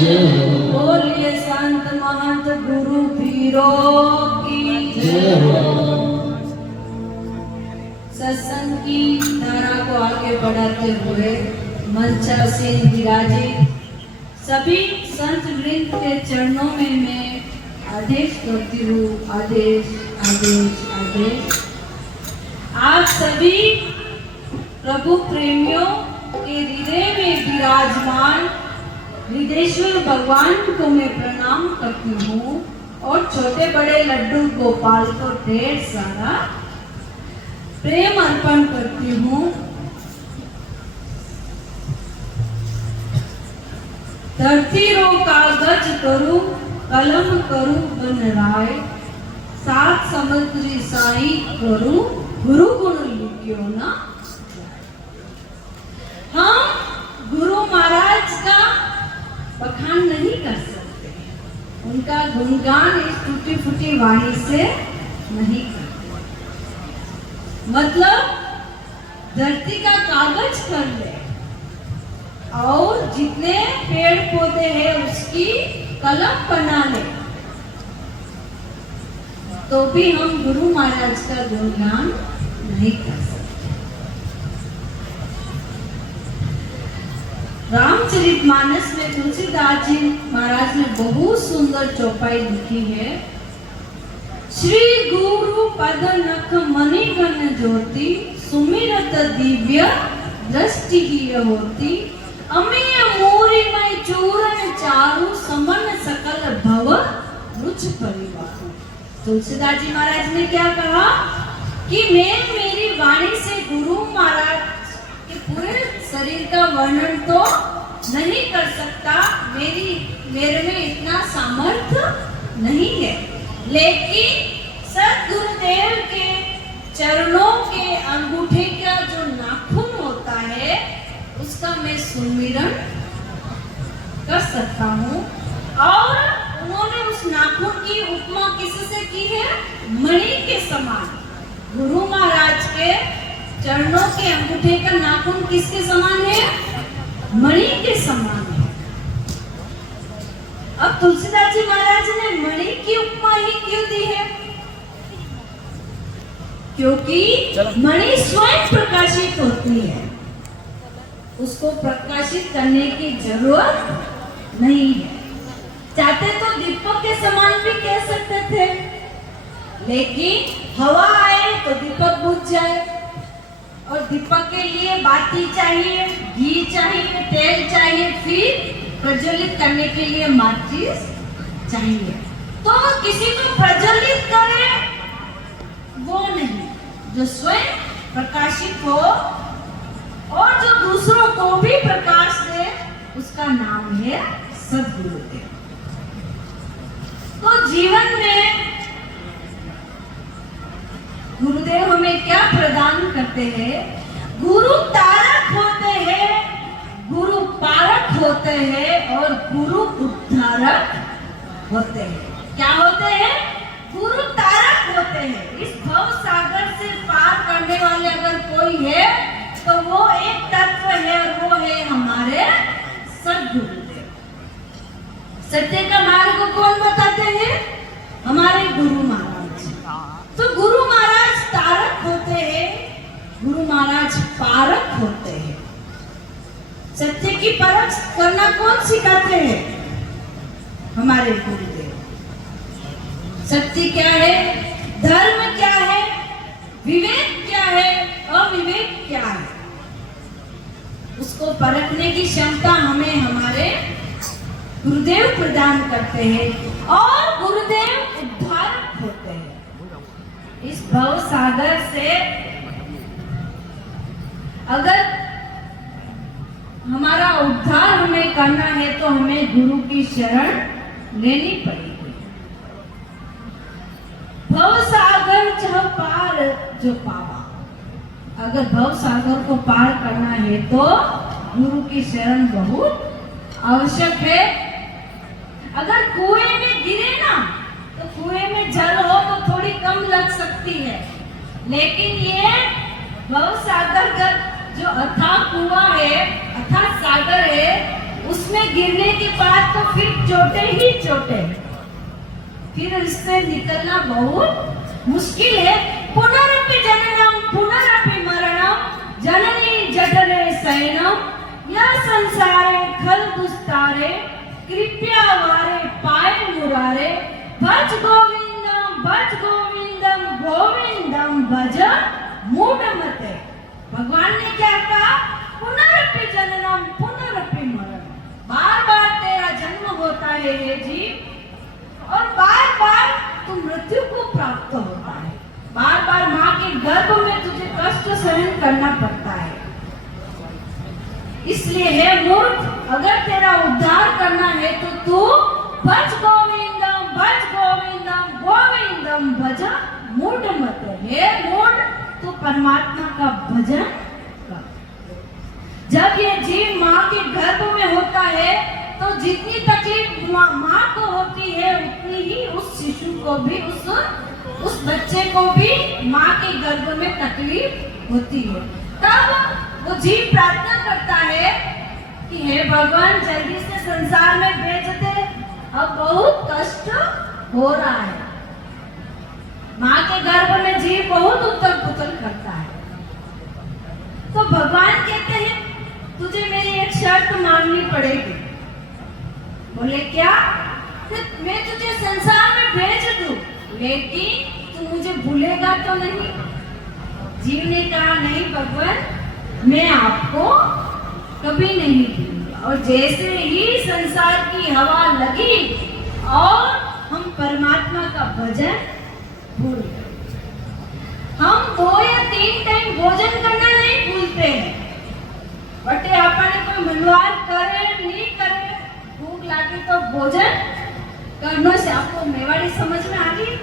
बोलिए संत महंत गुरु पीरों की जय हो। सत्संग की धारा को आगे बढ़ाते हुए मंचासीन विराजित सभी संत वृंद के चरणों में मैं आदेश करती हूँ, आदेश आदेश आदेश। आप सभी प्रभु प्रेमियों के हृदय में विराजमान हृदयेश्वर भगवान को मैं प्रणाम करती हूँ और छोटे बड़े लड्डू गोपाल को ढेर सारा प्रेम अर्पण करती हूँ। धरती रो कागज करूँ कलम करूँ बन राय, सात समुद्री साई करूँ गुरु गुण लिखियो ना। हम गुरु महाराज का बखान नहीं कर सकते, उनका गुणगान इस टूटी फूटी वाणी से नहीं करते। मतलब धरती का कागज कर ले और जितने पेड़ पौधे हैं उसकी कलम बना ले, तो भी हम गुरु महाराज का गुणगान नहीं कर सकते। रामचरितमानस में तुलसीदास जी महाराज ने बहुत सुंदर चौपाई लिखी है। श्री गुरु पद नख मणि गण ज्योति, सुमिरत दिव्य दृष्टि की होती, अमीय मूरी में चूरन चारु, समन सकल भव रुच परिवार। तुलसीदास जी महाराज ने क्या कहा कि मैं मेरी वाणी से गुरु महाराज के पूरे शरीर का वर्णन तो नहीं कर सकता, मेरे में इतना सामर्थ्य नहीं है, लेकिन सद्गुरुदेव के चरणों के अंगूठे का जो नाखून होता है उसका मैं सुमिरन कर सकता हूँ। और उन्होंने उस नाखून की उपमा किससे की है? मणि के समान। गुरु महाराज के चरणों के अंगूठे का नाखून किसके समान है? मणि के समान है। अब तुलसीदास जी महाराज ने मणि की उपमा ही क्यों दी है? क्योंकि मणि स्वयं प्रकाशित होती है, उसको प्रकाशित करने की जरूरत नहीं है। चाहते तो दीपक के समान भी कह सकते थे, लेकिन हवा आए तो दीपक बुझ जाए, और दीपक के लिए बाती चाहिए, घी चाहिए, तेल चाहिए, फिर प्रज्वलित करने के लिए माचिस चाहिए। तो किसी को प्रज्वलित करे वो नहीं, जो स्वयं प्रकाशित हो और जो दूसरों को भी प्रकाश दे, उसका नाम है सद्गुरुदेव। तो जीवन में गुरुदेव हमें क्या प्रदान करते हैं? गुरु तारक होते हैं, गुरु पारक होते हैं और गुरु उद्धारक होते हैं। क्या होते हैं? गुरु तारक होते हैं। इस भव सागर से पार करने वाले अगर कोई है तो वो एक तत्व है, और वो है हमारे सद्गुरुदेव। सत्य का मार्ग को कौन बताते हैं? हमारे गुरु महाराज। तो गुरु महाराज तारक होते हैं, गुरु महाराज पारक होते हैं। सत्य की परख करना कौन सिखाते हैं? हमारे गुरुदेव। सत्य क्या है, धर्म क्या है, विवेक क्या है, अविवेक क्या है, उसको परखने की क्षमता हमें हमारे गुरुदेव प्रदान करते हैं, और गुरुदेव उद्धारक होते हैं। इस भव सागर से अगर हमारा उद्धार हमें करना है तो हमें गुरु की शरण लेनी पड़ेगी। भव सागर जह पार जो पावा, अगर भव सागर को पार करना है तो गुरु की शरण बहुत आवश्यक है। अगर कुएं में गिरे ना तो कुएं में जल हो तो थोड़ी कम लग सकती है, लेकिन ये भव सागर का जो अथाह कुआं है, अथाह सागर है, उसमें गिरने के बाद तो फिर चोटें ही चोटें, फिर इससे निकलना बहुत मुश्किल है। पुनरपि जननम पुनरपि मरणम जननी जठरे शयनम यह संसारे खल दुस्तारे कृपया वारे पाए मुरारे भज गोविंदम गोविंदम भज मूढ़मते। भगवान ने क्या कहा? पुनरपि जननम पुनरपि मरणम, बार बार तेरा जन्म होता है हे जीव, और बार बार तू मृत्यु को प्राप्त होता है। बार बार माँ के गर्भ में तुझे कष्ट सहन करना पड़ता है। इसलिए हे मूर्ख, अगर तेरा उद्धार करना है तो तू भज गोविंदम गोविंदम भज मूढ़मते। हे मूढ़, तू परमात्मा का भजन कर। जब ये जीव माँ के गर्भ में होता है तो जितनी तकलीफ माँ को होती है उतनी ही उस शिशु को भी, उस बच्चे को भी माँ के गर्भ में तकलीफ होती है। तब वो जीव प्रार्थना करता है कि हे भगवान, जल्दी से संसार में भेज दे, अब बहुत कष्ट हो रहा है। माँ के गर्भ में जीव बहुत उथल पुथल करता है। तो भगवान कहते हैं तुझे मेरी एक शर्त माननी पड़ेगी। बोले क्या? मैं तुझे संसार में भेज दूं, लेकिन तू मुझे भूलेगा तो नहीं? जीव ने कहा नहीं भगवान, मैं आपको कभी नहीं भूलूंगा। और जैसे ही संसार की हवा लगी और हम परमात्मा का भजन भूल गए। हम 2 या 3 टाइम भोजन करना नहीं भूलते हैं, बट आपने कोई मनवार करे नहीं करे, भूख लागे तो भोजन करने से। आपको मेवाड़ी समझ में आ गई?